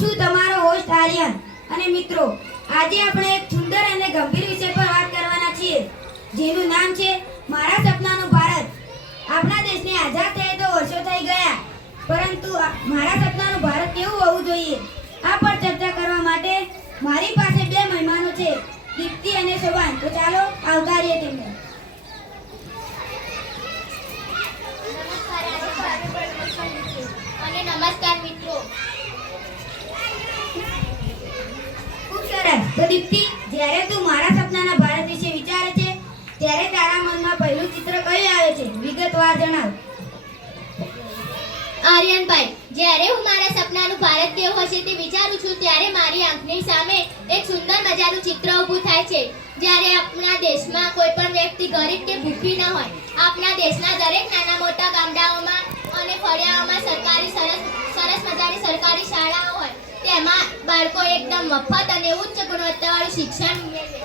છું તમારો હોસ્ટ આર્યન અને મિત્રો આજે આપણે એક સુંદર અને ગંભીર વિષય પર વાત કરવાના છીએ જેનું નામ છે મારા સપનાનું ભારત। આપણા દેશને આઝાદ થયે તો વર્ષો થઈ ગયા પરંતુ મારા સપનાનું ભારત કેવું હોવું જોઈએ આ પર ચર્ચા કરવા માટે મારી પાસે બે મહેમાનો છે દીપ્તિ અને શોભાન। તો ચાલો આવકારીએ તેમને। નમસ્કાર મિત્રો। ખૂબ સરસ। તો દીપ્તિ જ્યારે તું મારા સપનાના ભારત વિશે વિચારે છે ત્યારે તારા મનમાં પહેલું ચિત્ર કયું આવે છે વિગતવાર જણાવ। આર્યનભાઈ, જ્યારે હું મારા સપનાનું ભારત કેવું હશે તે વિચારું છું ત્યારે મારી આંખની સામે એક સુંદર મજાનું ચિત્ર ઊભું થાય છે। જ્યારે આપણા દેશમાં કોઈ પણ વ્યક્તિ ગરીબ કે ભૂખી ન હોય, આપણા દેશના દરેક નાના મોટા ગામડાઓમાં અને ફળિયાઓમાં સરસ મજાની સરકારી શાળાઓ હોય, તેમાં બાળકો એકદમ મફત અને ઉચ્ચ ગુણવત્તાવાળું શિક્ષણ મેળવે।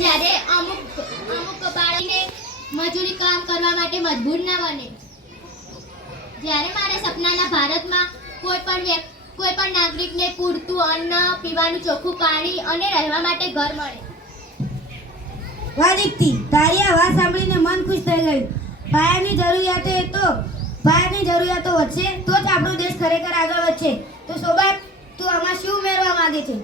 જ્યારે અમુક બાળકને મજૂરી કામ કરવા માટે મજબૂર ન બને। જ્યારે મારા સપનાના ભારતમાં કોઈ પણ નાગરિકને પૂરતું અન્ન, પીવાનું ચોખ્ખું પાણી અને રહેવા માટે ઘર મળે। વાહ દીપ્તિ, તારી આ વાત સાંભળીને મન ખુશ થઈ ગયું। પાયાની જરૂરિયાતો વધશે તો જ આપણો દેશ ખરેખર આગળ વધશે। તો શોભા, તું આમાં શું ઉમેરવા માંગે છે?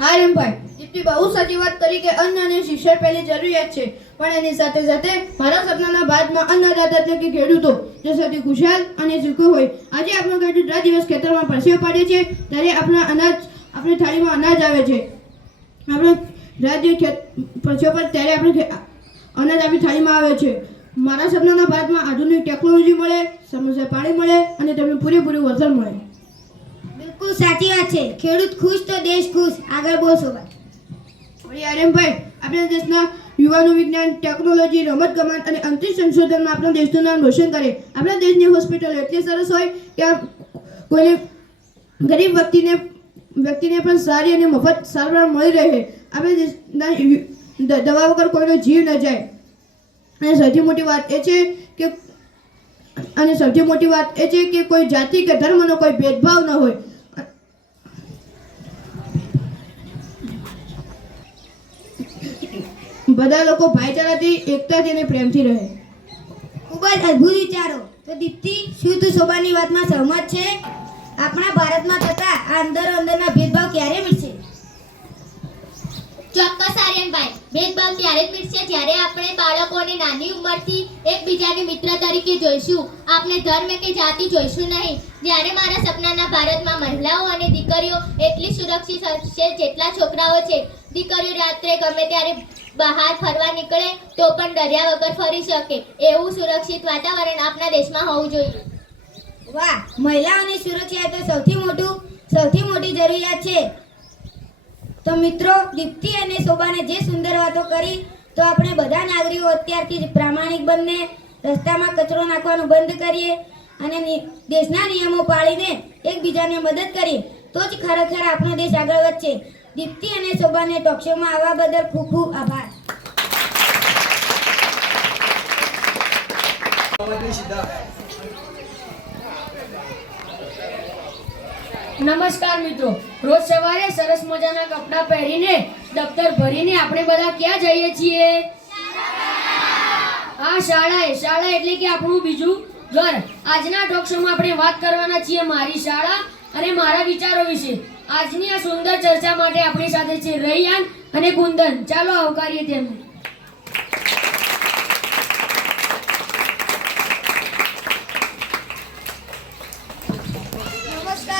હા રેમભાઈ, દીપ્તિ બહુ સાચી વાત કરી કે અન્ન અને શિક્ષણ પહેલી જરૂરિયાત છે, પણ એની સાથે સાથે મારા સપનાના ભારતમાં અન્નદાતા એટલે કે ખેડૂતો જે સૌથી ખુશાલ અને સુખી હોય। આજે આપણો ખેડૂત રાત દિવસ ખેતરમાં પરસેવો પાડે છે ત્યારે આપણી થાળીમાં અનાજ આવે છે। આપણે રાત દિવસ પરસેવો પાડે ત્યારે અનાજ આપણી થાળીમાં આવે છે। મારા સપનાના ભારતમાં આધુનિક ટેકનોલોજી મળે, સમયસર પાણી મળે અને તેમને પૂરેપૂરું વળતર મળે। બિલકુલ સાચી વાત છે। ખેડૂત ખુશ તો દેશ ખુશ। આગળ બોલ શોભા। આર્યનભાઈ, આપણા દેશના યુવાનો વિજ્ઞાન, ટેકનોલોજી, રમતગમત અને અંતરિક્ષ સંશોધનમાં આપણા દેશનું નામ રોશન કરે। આપણા દેશની હોસ્પિટલો એટલી સરસ હોય કે કોઈને ગરીબ વ્યક્તિને પણ સારી અને મફત સારવાર મળી રહે। આપણા દેશના દવા વગર કોઈનો જીવ ન જાય। અને સૌથી મોટી વાત એ છે કે કોઈ જાતિ કે ધર્મનો કોઈ ભેદભાવ ન હોય। બધા લોકો ભાઈચારાથી, એકતાથી અને પ્રેમથી રહે। ખૂબ જ અદ્ભુત વિચારો। તો દીપ્તિ, શું તું શોભાની વાતમાં સહમત છે? આપણા ભારતમાં થતા આ અંદરના ભેદભાવ ક્યારે મિટશે? ચોક્કસ આર્યનભાઈ, ભેદભાવ ત્યારે જ મિટશે જ્યારે આપણે બાળકોને નાની ઉંમરથી એકબીજાને મિત્ર તરીકે જોઈશું। આપણે ધર્મ કે જાતિ જોઈશું નહીં। જ્યારે મારા સપનાના ભારતમાં મહિલાઓ અને દીકરીઓ એટલી સુરક્ષિત હશે જેટલા છોકરાઓ છે। દીકરીઓ રાત્રે ગમે ત્યારે બહાર ફરવા નીકળે તો પણ ડર્યા વગર ફરી શકે એવું સુરક્ષિત વાતાવરણ આપણા દેશમાં હોવું જોઈએ। વાહ, મહિલાઓની સુરક્ષા તો સૌથી મોટી જરૂરિયાત છે। તો મિત્રો, દીપ્તિ અને શોભાને જે સુંદર વાતો કરી, તો આપણે બધા નાગરિકો અત્યારથી જ પ્રામાણિક બનીને રસ્તામાં કચરો નાખવાનું બંધ કરીએ અને દેશના નિયમો પાળીને એકબીજાને મદદ કરીએ તો જ ખરેખર આપણો દેશ આગળ વધશે। દીપ્તિ અને શોભાને ટોક શોમાં આવવા બદલ ખૂબ ખૂબ આભાર। નમસ્કાર મિત્રો, રોજ સવારે સરસ મજાના કપડાં પહેરીને દફતર ભરીને આપણે બધા ક્યાં જઈએ છીએ? શાળા એટલે કે આપણું બીજું ઘર। આજના ટોક શોમાં આપણે વાત કરવાના છીએ મારી શાળા અને મારા વિચારો વિશે। આજની આ સુંદર ચર્ચા માટે આપણી સાથે છે રૈયાન અને કુંદન। ચાલો આવકારીએ તેમને।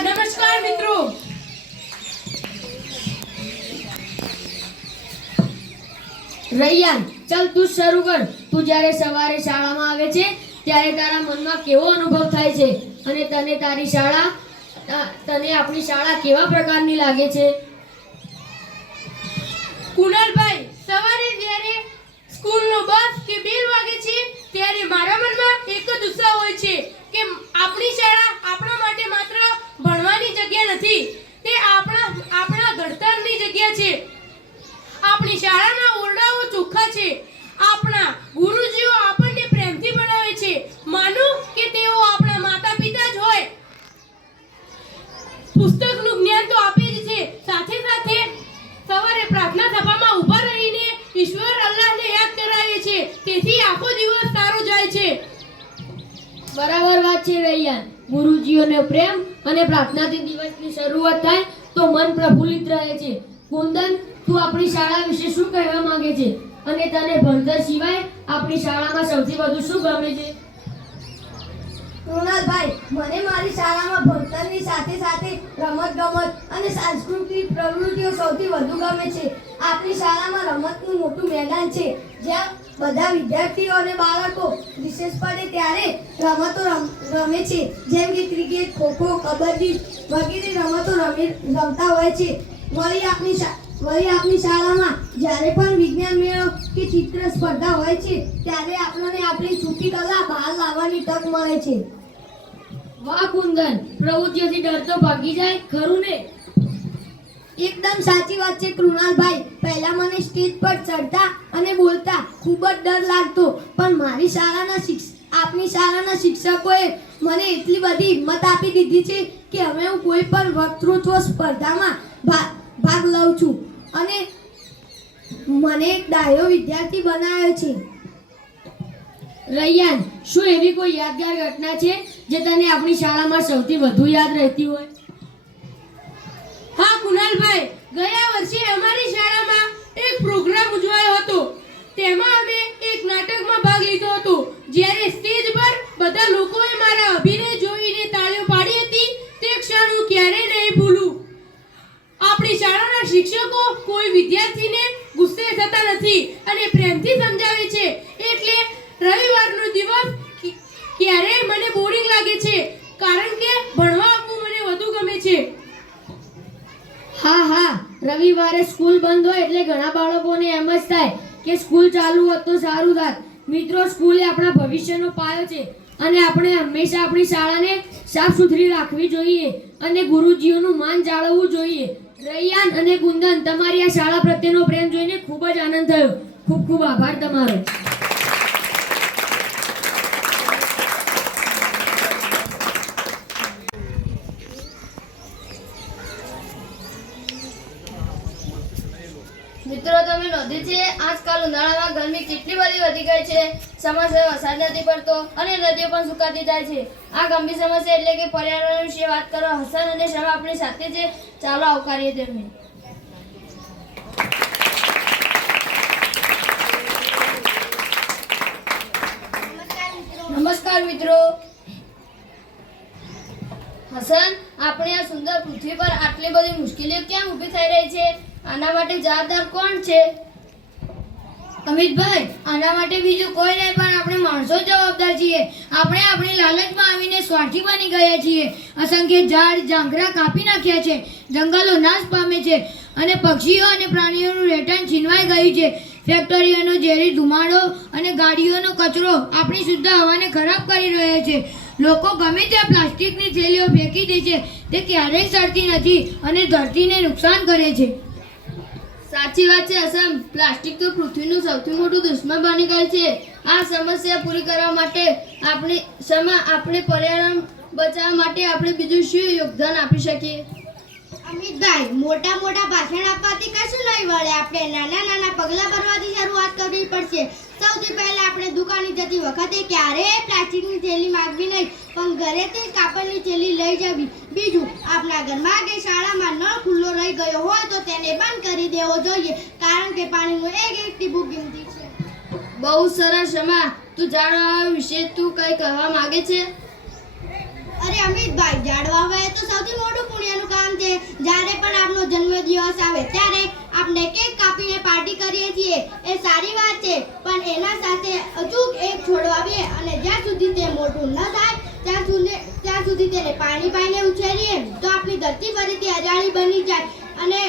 નમસ્કાર મિત્રો। રૈયાન, ચાલ તું શરૂ કર। તું જ્યારે સવારે શાળામાં આવે છે ત્યારે તારા મનમાં કેવો અનુભવ થાય છે અને તને આપણી શાળા કેવા પ્રકારની લાગે છે? કુનાલભાઈ, સવારે જ્યારે સ્કૂલનો બસ કે બેલ વાગે છે ત્યારે મારા મનમાં એક જ ઉત્સાહ હોય છે કે આપણી શાળા આપણા માટે માત્ર ભણવાની જગ્યા નથી, તે આપણા ઘડતરની જગ્યા છે। આપણી શાળાના ઓરડાઓ ચોખ્ખા છે। આપણા ગુરુજીઓ આપણને પ્રેમથી ભણાવે છે। માનો કે તેઓ આપણા માતા પિતા જ હોય। પુસ્તકનું જ્ઞાન તો આપે જ છે, સાથે સાથે સવારે પ્રાર્થના સભામાં ઊભા રહીને ઈશ્વર અલ્લાહને યાદ કરાવે છે, તેથી આખો દિવસ સારો જાય છે. બરાબર વાત છે રૈયાન. ગુરુજીઓને પ્રેમ અને પ્રાર્થનાથી દિવસની શરૂઆત થાય તો મન પ્રફુલ્લિત રહે છે. કુંદન, તું આપણી શાળા વિશે શું કહેવા માંગે છે અને તને ભણતર સિવાય આપણી શાળામાં સૌથી વધુ શું ગમે છે? કૃણાલભાઈ, મને મારી શાળામાં ભણતરની સાથે સાથે રમતગમત અને સાંસ્કૃતિક પ્રવૃત્તિઓ સૌથી વધુ ગમે છે. આપણી શાળામાં રમતનું મોટું મેદાન છે, જ્યાં બધા વિદ્યાર્થીઓ અને બાળકો રિસેસ પડે ત્યારે રમતો રમે છે, જેમ કે ક્રિકેટ, ખોખો, કબડ્ડી વગેરે રમતો રમતા હોય છે. વળી આપણી શાળામાં જ્યારે પણ વિજ્ઞાન મેળો કે ચિત્ર સ્પર્ધા હોય છે, ત્યારે આપણને આપણી છૂટી કલા બહાર લાવવાની તક મળે છે. વાહ કુંદન, પ્રવૃત્તિઓથી ડર તો ભાગી જાય ખરું ને? એકદમ સાચી વાત છે કૃણાલભાઈ. પહેલા મને સ્ટેજ પર ચડતા અને બોલતા ખૂબ જ ડર લાગતો, પણ આપણી શાળાના શિક્ષકોએ મને એટલી બધી હિંમત આપી દીધી છે કે હવે હું કોઈ પણ વક્તૃત્વ સ્પર્ધામાં ભાગ લઉં છું અને મને એક ડાયો વિદ્યાર્થી બનાવ્યો છે. રૈયાન, શું એવી કોઈ યાદગાર ઘટના છે જે તને આપણી શાળામાં સૌથી વધુ યાદ રહેતી હોય? હા કુણાલભાઈ, ગયા વર્ષે અમારી શાળામાં એક પ્રોગ્રામ ઉજવાયો હતો. તેમાં અમે એક નાટકમાં ભાગ લીધો હતો. જ્યારે સ્ટેજ પર બધા લોકોએ મારા અભિનય જોઈને તાળીઓ પાડી હતી, તે ક્ષણ હું ક્યારેય નહીં ભૂલું. આપણી શાળાના શિક્ષકો કોઈ વિદ્યાર્થીને ગુસ્સે થતા નથી અને પ્રેમથી સમજાવે છે, એટલે રવિવારનો દિવસ ક્યારેય મને બોરિંગ લાગે છે, કારણ કે ભણવા આપવું મને વધુ ગમે છે. હા, રવિવારે સ્કૂલ બંધ હોય એટલે ઘણા બાળકોને એમ જ થાય કે સ્કૂલ ચાલુ હોત તો સારું થાત. મિત્રો, સ્કૂલ એ આપણા ભવિષ્યનો પાયો છે અને આપણે હંમેશા આપણી શાળાને સાફ સુથરી રાખવી જોઈએ અને ગુરુજીઓનું માન જાળવવું જોઈએ. રૈયાન અને કુંદન, તમારી આ શાળા પ્રત્યેનો પ્રેમ જોઈને ખૂબ જ આનંદ થયો. ખૂબ ખૂબ આભાર તમારો. મિત્રો, તમે નોંધ્યું છે આજકાલ ઉનાળામાં ગરમી કેટલી બધી વધી ગઈ છે. સમયસર વરસાદ નથી પડતો અને નદીઓ પણ સુકાતી જાય છે. આ ગંભીર સમસ્યા એટલે કે પર્યાવરણ વિશે વાત કરવા હસન અને શમા આપણી સાથે છે. ચાલો આવકારીએ તેમને. નમસ્કાર મિત્રો. હસન, આપણે આ સુંદર પૃથ્વી પર આટલી બધી મુશ્કેલીઓ કેમ ઊભી થઈ રહી છે? આના માટે જવાબદાર કોણ છે? અમિતભાઈ, આના માટે બીજું કોઈ નહીં પણ આપણે માણસો જ જવાબદાર છીએ. આપણે આપણી લાલચમાં આવીને સ્વાર્થી બની ગયા છીએ. અસંખ્ય ઝાડ ઝાંખરા કાપી નાખ્યા છે, જંગલો નાશ પામે છે અને પક્ષીઓ અને પ્રાણીઓનું રહેઠાણ છીનવાઈ ગયું છે. ફેક્ટરીઓનો ઝેરી ધુમાડો અને ગાડીઓનો કચરો આપણી શુદ્ધ હવાને ખરાબ કરી રહ્યો છે. લોકો ગમે ત્યાં પ્લાસ્ટિકની થેલીઓ ફેંકી દે છે, તે ક્યારેય સડતી નથી અને ધરતીને નુકસાન કરે છે. સાચી વાત છે અસમ. પ્લાસ્ટિક તો પૃથ્વીનું સૌથી મોટું દુશ્મન બની ગયું છે. આ સમસ્યા પૂરી કરવા માટે આપણે પર્યાવરણ બચાવવા માટે આપણે બીજું શું યોગદાન આપી શકીએ? અમિતભાઈ, મોટા ભાષણ આપવાથી કશું નહીં વળે. આપણે નાના પગલાં ભરવાથી શરૂઆત કરવી પડશે. સૌથી પહેલા આપણે દુકાને જતી વખતે ક્યારેય પ્લાસ્ટિકની થેલી માંગવી નહીં, પણ ઘરેથી જ કાપડની થેલી લઈ જવી. બીજું, આપણા ઘરમાં કે શાળામાં નળ ખુલ્લો રહી ગયો હોય તો તેને બંધ કરી દેવો જોઈએ, કારણ કે પાણીનું એક ટીપું કિંમતી છે. બહુ સરસ શમા. તું ઝાડ વિશે તું કંઈ કહેવા માંગે છે? અરે અમિતભાઈ, ઝાડ વાવવા એ તો સૌથી મોટું પુણ્યનું કામ છે. જ્યારે પણ આપણો જન્મદિવસ આવે ત્યારે આપણે કેક કાપીને પાર્ટી કરીએ છીએ, એ સારી વાત છે, પણ એના સાથે અચૂક એક છોડ વાવીએ અને જ્યાં સુધી તે મોટું ન થાય ત્યાં સુધી તેને પાણી પાઈને ઉછેરીએ તો આપણી ધરતી ફરીથી હરિયાળી બની જાય અને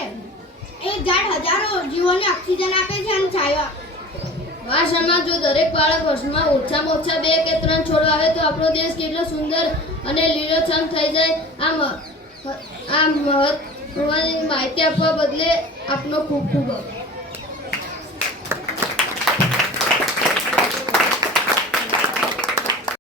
એક ઝાડ હજારો જીવોને ઓક્સિજન આપે છે અને છાંયો. વાહ શમા, જો દરેક બાળક વર્ષમાં ઓછામાં ઓછા 2 કે 3 છોડ વાવે તો આપણો દેશ કેટલો સુંદર અને લીલોછમ થઈ જાય. આ મહત્વની માહિતી આપવા બદલે આપનો ખૂબ ખૂબ આભાર.